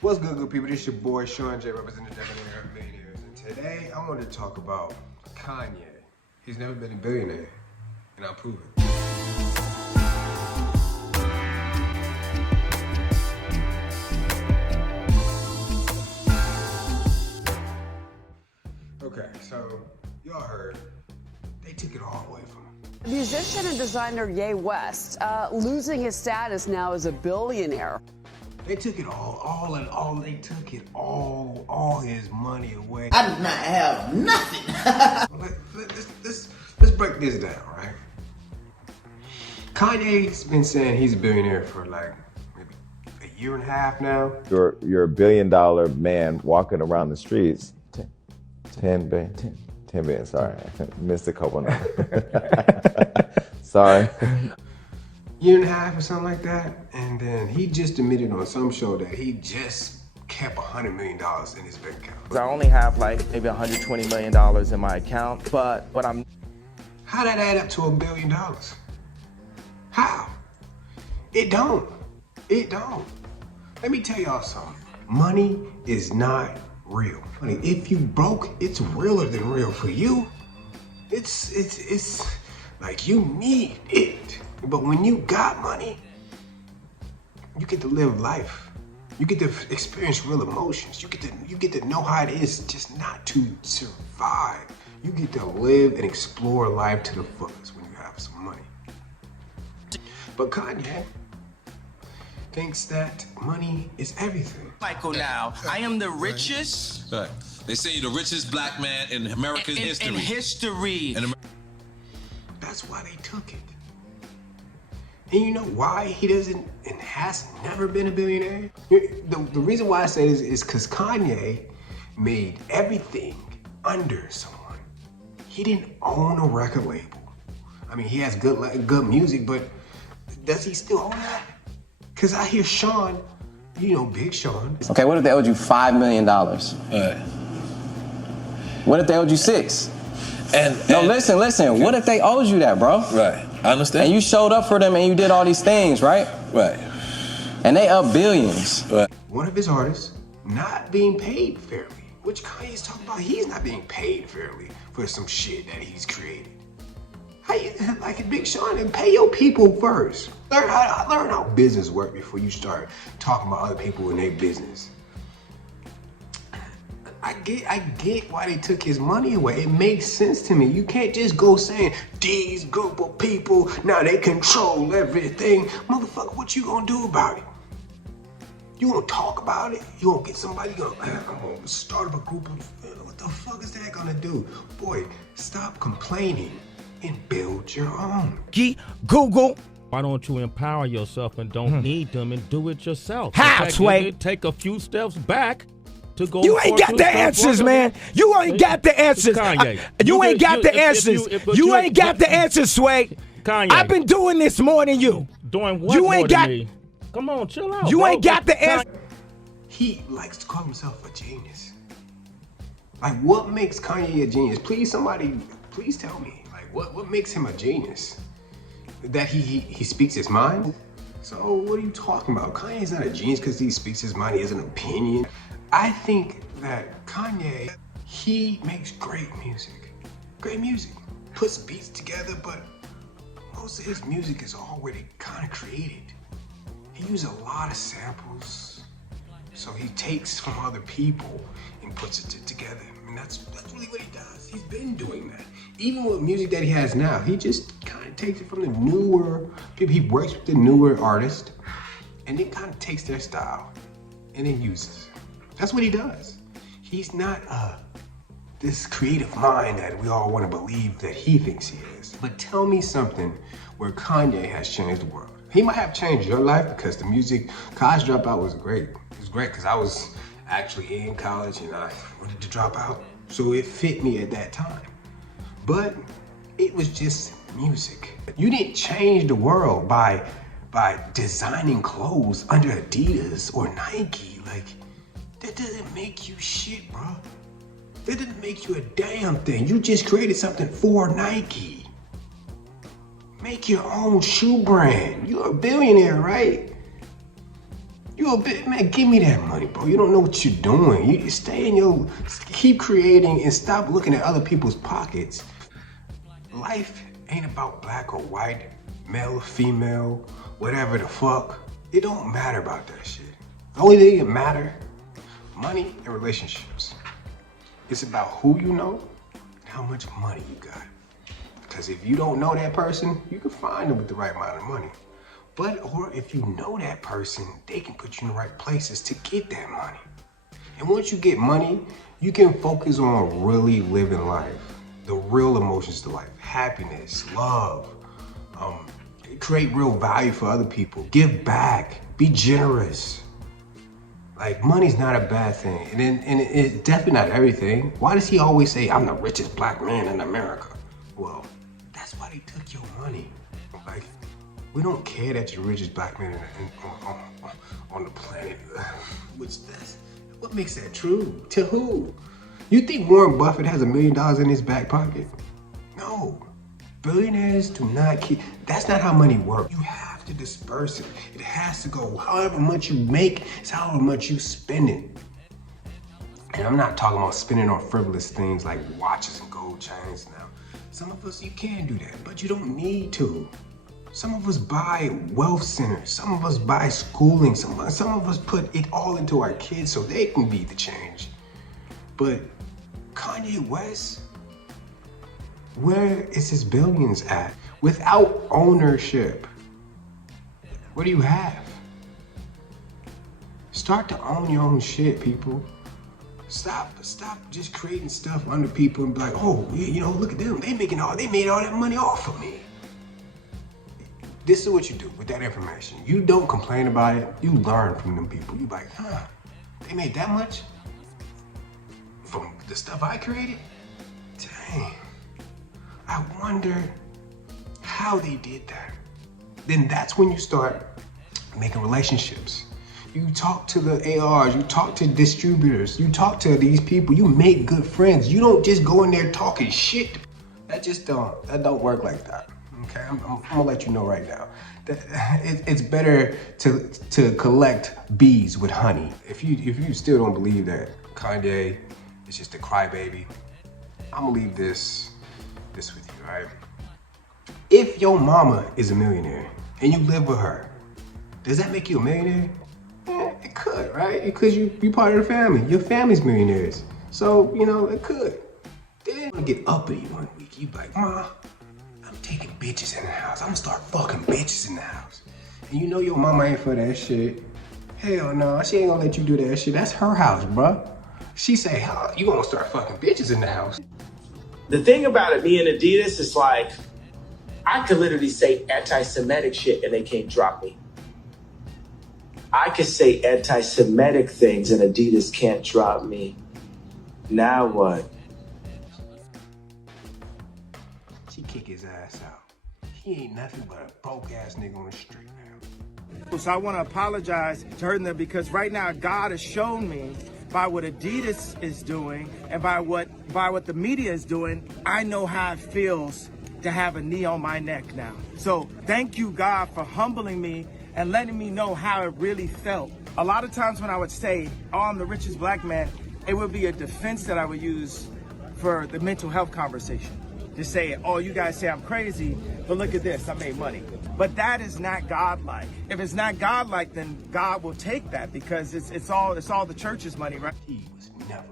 What's good people? This your boy Sean J, representing the billionaire of millionaires. And today I want to talk about Kanye. He's never been a billionaire, and I'll prove it. Okay, so y'all heard they took it all away from him. Musician and designer Ye West losing his status now as a billionaire. They took it all. They took it all his money away. I do not have nothing. Let's break this down, right? Kanye's been saying he's a billionaire for like maybe a year and a half now. You're a $1 billion man walking around the streets. 10 billion, sorry. I missed a couple numbers. Sorry. Year and a half or something like that. And then he just admitted on some show that he just kept $100 million in his bank account. I only have like maybe $120 million in my account, but I'm... How that add up to $1 billion? How? It don't. Let me tell y'all something. Money is not real. Honey, if you broke, it's realer than real for you. It's like you need it. But when you got money, you get to live life. You get to experience real emotions. You get to know how it is just not to survive. You get to live and explore life to the fullest when you have some money. But Kanye thinks that money is everything. Michael, now I am the richest. Right. They say you're the richest black man in American history. In history. That's why they took it. And you know why he doesn't and has never been a billionaire? The reason why I say this is because Kanye made everything under someone. He didn't own a record label. I mean, he has good music, but does he still own that? Because I hear Sean, you know, Big Sean. Okay, what if they owed you $5 million? Right. What if they owed you $6? No, and listen. Okay. What if they owed you that, bro? Right. I understand. And you showed up for them and you did all these things, right? Right. And they up billions. Right. One of his artists not being paid fairly, which Kanye's talking about. He's not being paid fairly for some shit that he's created. How you, like Big Sean, and pay your people first. Learn how business work before you start talking about other people and their business. I get why they took his money away. It makes sense to me. You can't just go saying, these group of people, now they control everything. Motherfucker, what you gonna do about it? You gonna talk about it? You gonna get somebody, I'm gonna start up a group of, what the fuck is that gonna do? Boy, stop complaining and build your own. Google. Why don't you empower yourself and don't need them and do it yourself? How, Sway? Take a few steps back. You ain't got the answers, man. You ain't got the answers. Kanye. You ain't got the answers. You ain't got the answers, Sway. Kanye. I've been doing this more than you. Doing what You ain't got. me? Come on, chill out. You ain't got the answer. He likes to call himself a genius. Like, what makes Kanye a genius? Please, somebody, please tell me. Like, what makes him a genius? That he speaks his mind? So, what are you talking about? Kanye's not a genius because he speaks his mind. He has an opinion. I think that Kanye, he makes great music. Great music. Puts beats together, but most of his music is already kind of created. He uses a lot of samples. So he takes from other people and puts it together. I mean, that's really what he does. He's been doing that. Even with music that he has now, he just kind of takes it from the newer people. He works with the newer artists and then kind of takes their style and then uses it. That's what he does. He's not this creative mind that we all want to believe that he thinks he is. But tell me something where Kanye has changed the world. He might have changed your life because the music, College Dropout was great. It was great because I was actually in college and I wanted to drop out. So it fit me at that time. But it was just music. You didn't change the world by designing clothes under Adidas or Nike. Like, that doesn't make you shit, bro. That doesn't make you a damn thing. You just created something for Nike. Make your own shoe brand. You're a billionaire, right? You're You a bit, man, give me that money, bro. You don't know what you're doing. You stay in your, keep creating and stop looking at other people's pockets. Life ain't about black or white, male or female, whatever the fuck. It don't matter about that shit. The only thing that matter, money and relationships. It's about who you know and how much money you got. Because if you don't know that person, you can find them with the right amount of money. Or if you know that person, they can put you in the right places to get that money. And once you get money, you can focus on really living life. The real emotions to life, happiness, love, create real value for other people, give back, be generous. Like, money's not a bad thing, and it's definitely not everything. Why does he always say, I'm the richest black man in America? Well, that's why they took your money. Like, we don't care that you're the richest black man on the planet. What makes that true? To who? You think Warren Buffett has $1 million in his back pocket? No. Billionaires do not keep, that's not how money works. You have to disperse it. It has to go, however much you make, it's however much you spend it. And I'm not talking about spending on frivolous things like watches and gold chains now. Some of us, you can do that, but you don't need to. Some of us buy wealth centers. Some of us buy schooling. Some of us put it all into our kids so they can be the change. But Kanye West, where is his billions at? Without ownership, what do you have? Start to own your own shit, people. Stop just creating stuff under people and be like, oh, you know, look at them. They made all that money off of me. This is what you do with that information. You don't complain about it. You learn from them people. You be like, huh, they made that much from the stuff I created? Dang. I wonder how they did that. Then that's when you start making relationships. You talk to the ARs, you talk to distributors, you talk to these people, you make good friends. You don't just go in there talking shit. That don't work like that. Okay, I'm gonna let you know right now. It's better to collect bees with honey. If you still don't believe that Kanye is just a crybaby, I'm gonna leave this with you, right? If your mama is a millionaire and you live with her, does that make you a millionaire? It could, right? Because you part of the family. Your family's millionaires. So, you know, it could. Then you get uppity one week. You be like, Ma, I'm taking bitches in the house. I'm gonna start fucking bitches in the house. And you know your mama ain't for that shit. Hell no, she ain't gonna let you do that shit. That's her house, bruh. She say, oh, you gonna start fucking bitches in the house. The thing about it being Adidas is like, I could literally say anti-Semitic shit and they can't drop me. I could say anti-Semitic things and Adidas can't drop me. Now what? She kick his ass out. He ain't nothing but a broke ass nigga on the street now. So I want to apologize to her because right now God has shown me by what Adidas is doing and by what the media is doing, I know how it feels to have a knee on my neck now. So thank you, God, for humbling me and letting me know how it really felt. A lot of times when I would say, oh, I'm the richest black man, it would be a defense that I would use for the mental health conversation. To say, oh, you guys say I'm crazy, but look at this, I made money. But that is not godlike. If it's not godlike, then God will take that because it's all the church's money, right? He was never